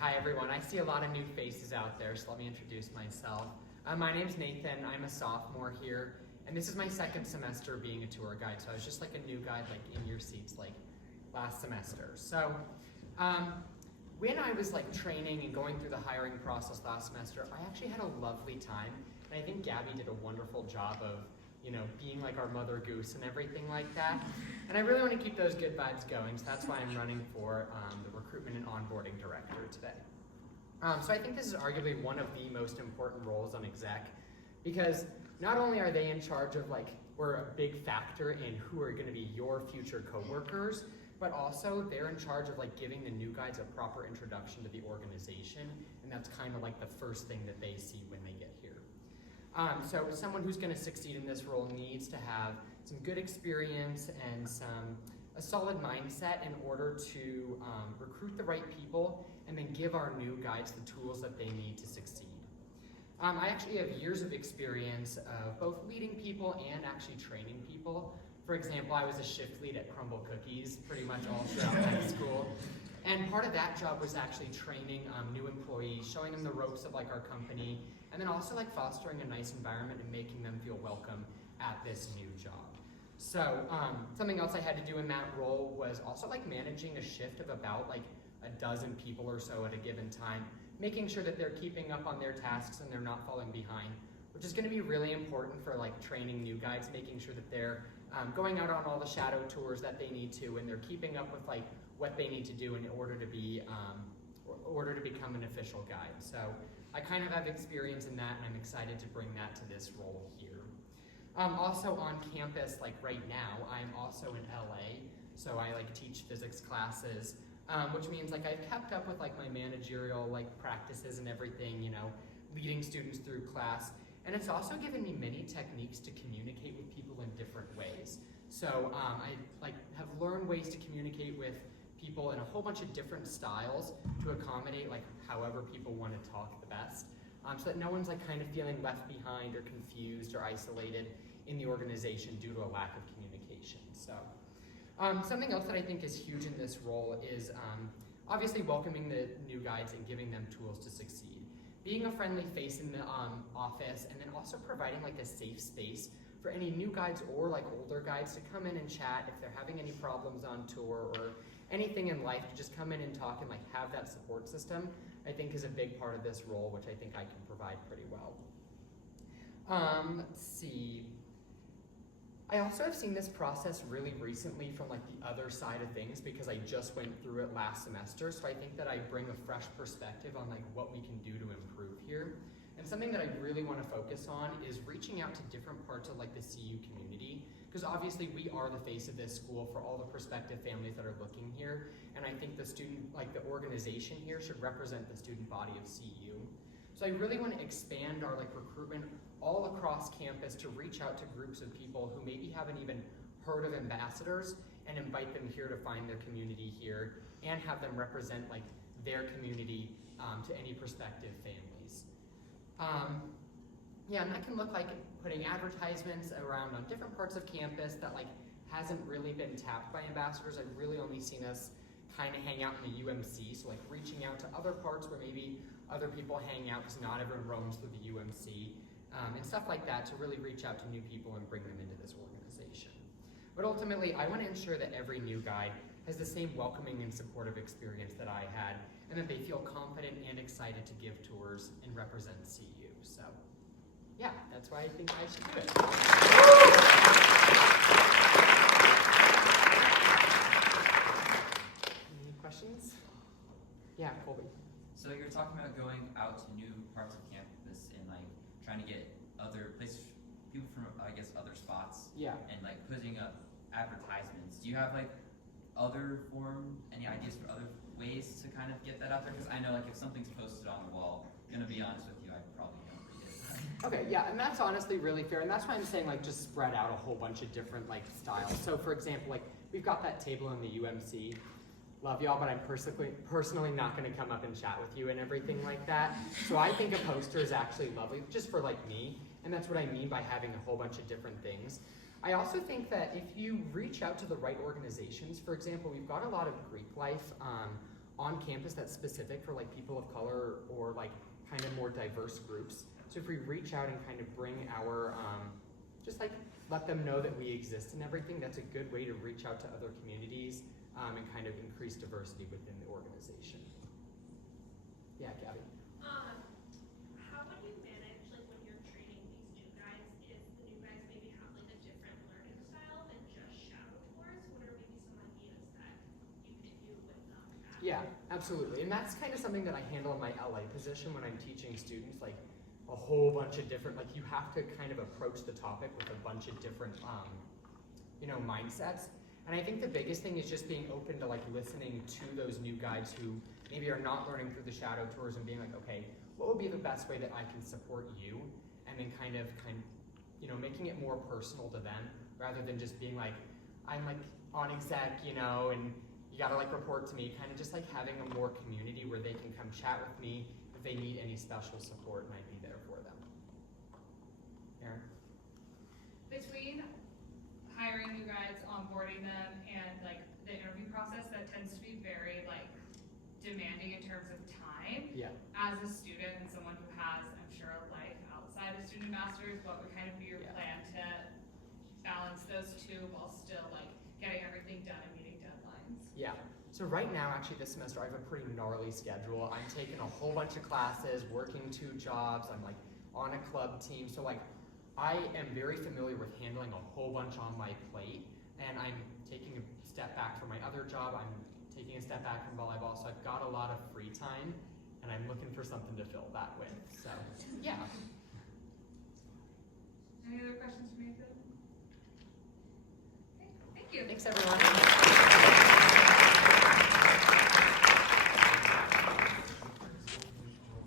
Hi everyone. I see a lot of new faces out there, so let me introduce myself. My name's Nathan. I'm a sophomore here, and this is my second semester being a tour guide, so I was just like a new guide like in your seats like last semester. So when I was like training and going through the hiring process last semester, I actually had a lovely time, and I think Gabby did a wonderful job of being like our mother goose and everything like that. And I really want to keep those good vibes going, so that's why I'm running for the recruitment and onboarding director today. So I think this is arguably one of the most important roles on exec, because not only are they in charge of we're a big factor in who are going to be your future coworkers, but also they're in charge of giving the new guys a proper introduction to the organization, and that's kind of like the first thing that they see when they get here. So someone who's going to succeed in this role needs to have some good experience and a solid mindset in order to recruit the right people and then give our new guides the tools that they need to succeed. I actually have years of experience of both leading people and actually training people. For example, I was a shift lead at Crumble Cookies pretty much all throughout high school. And part of that job was actually training new employees, showing them the ropes of our company, and then also fostering a nice environment and making them feel welcome at this new job. So something else I had to do in that role was also managing a shift of about a dozen people or so at a given time, making sure that they're keeping up on their tasks and they're not falling behind, which is going to be really important for training new guides, making sure that they're going out on all the shadow tours that they need to, and they're keeping up with what they need to do in order to become an official guide. So I kind of have experience in that, and I'm excited to bring that to this role here. Also on campus, right now, I'm also in LA, so I teach physics classes, which means I've kept up with my managerial practices and everything, leading students through class. And it's also given me many techniques to communicate with people in different ways. So I have learned ways to communicate with people in a whole bunch of different styles to accommodate however people want to talk the best, so that no one's kind of feeling left behind or confused or isolated in the organization due to a lack of communication. So something else that I think is huge in this role is obviously welcoming the new guides and giving them tools to succeed. Being a friendly face in the office, and then also providing a safe space for any new guides or older guides to come in and chat if they're having any problems on tour or anything in life, to just come in and talk and have that support system, I think is a big part of this role, which I think I can provide pretty well. Let's see. I also have seen this process really recently from the other side of things, because I just went through it last semester, so I think that I bring a fresh perspective on what we can do to improve here. And something that I really want to focus on is reaching out to different parts of the CU community, because obviously we are the face of this school for all the prospective families that are looking here, and I think the student, the organization here should represent the student body of CU. So I really want to expand our recruitment all across campus to reach out to groups of people who maybe haven't even heard of ambassadors, and invite them here to find their community here and have them represent their community to any prospective families. Yeah, and that can look like putting advertisements around on different parts of campus that hasn't really been tapped by ambassadors. I've really only seen us kind of hang out in the UMC, so reaching out to other parts where maybe other people hang out, because not everyone roams through the UMC, and stuff like that, to really reach out to new people and bring them into this organization. But ultimately, I want to ensure that every new guide has the same welcoming and supportive experience that I had, and that they feel confident and excited to give tours and represent CU. So yeah, that's why I think I should do it. Any questions? Yeah, Colby. So you're talking about going out to new parts of campus and trying to get other places, people from other spots. Yeah. And putting up advertisements. Do you have any ideas for other ways to kind of get that out there? Because I know if something's posted on the wall, I'm gonna be honest with you, I probably don't read it. Okay, yeah, and that's honestly really fair, and that's why I'm saying just spread out a whole bunch of different styles. So for example, we've got that table in the UMC. Love y'all, but I'm personally not going to come up and chat with you and everything like that. So I think a poster is actually lovely, just for me, and that's what I mean by having a whole bunch of different things. I also think that if you reach out to the right organizations, for example, we've got a lot of Greek life on campus that's specific for like people of color or like kind of more diverse groups. So if we reach out and kind of bring our, just like let them know that we exist and everything, that's a good way to reach out to other communities and kind of increase diversity within the organization. Yeah, Gabby. How would you manage, like when you're training these new guys, if the new guys maybe have like a different learning style than just shadow tours? What are maybe some ideas that you could do with them? Yeah, absolutely. And that's kind of something that I handle in my LA position when I'm teaching students, like a whole bunch of different, like you have to kind of approach the topic with a bunch of different, you know, mindsets. And I think the biggest thing is just being open to like listening to those new guides who maybe are not learning through the shadow tours and being like, okay, what would be the best way that I can support you? And then kind of, you know, making it more personal to them rather than just being like, I'm like on exec, you know, and you gotta like report to me, kind of just like having a more community where they can come chat with me if they need any special support and I'd be there for them. Erin? Between hiring new guides, onboarding them, and like the interview process, that tends to be very like demanding in terms of time. Yeah. As a student and someone who has, I'm sure, a life outside of student masters, what would kind of be your plan to balance those two while still like getting everything done and meeting deadlines? Yeah. So right now, actually this semester, I have a pretty gnarly schedule. I'm taking a whole bunch of classes, working 2 jobs, I'm like on a club team. So like, I am very familiar with handling a whole bunch on my plate, and I'm taking a step back from my other job. I'm taking a step back from volleyball, so I've got a lot of free time, and I'm looking for something to fill that with. So, yeah. Any other questions for Nathan? Okay, thank you. Thanks, everyone.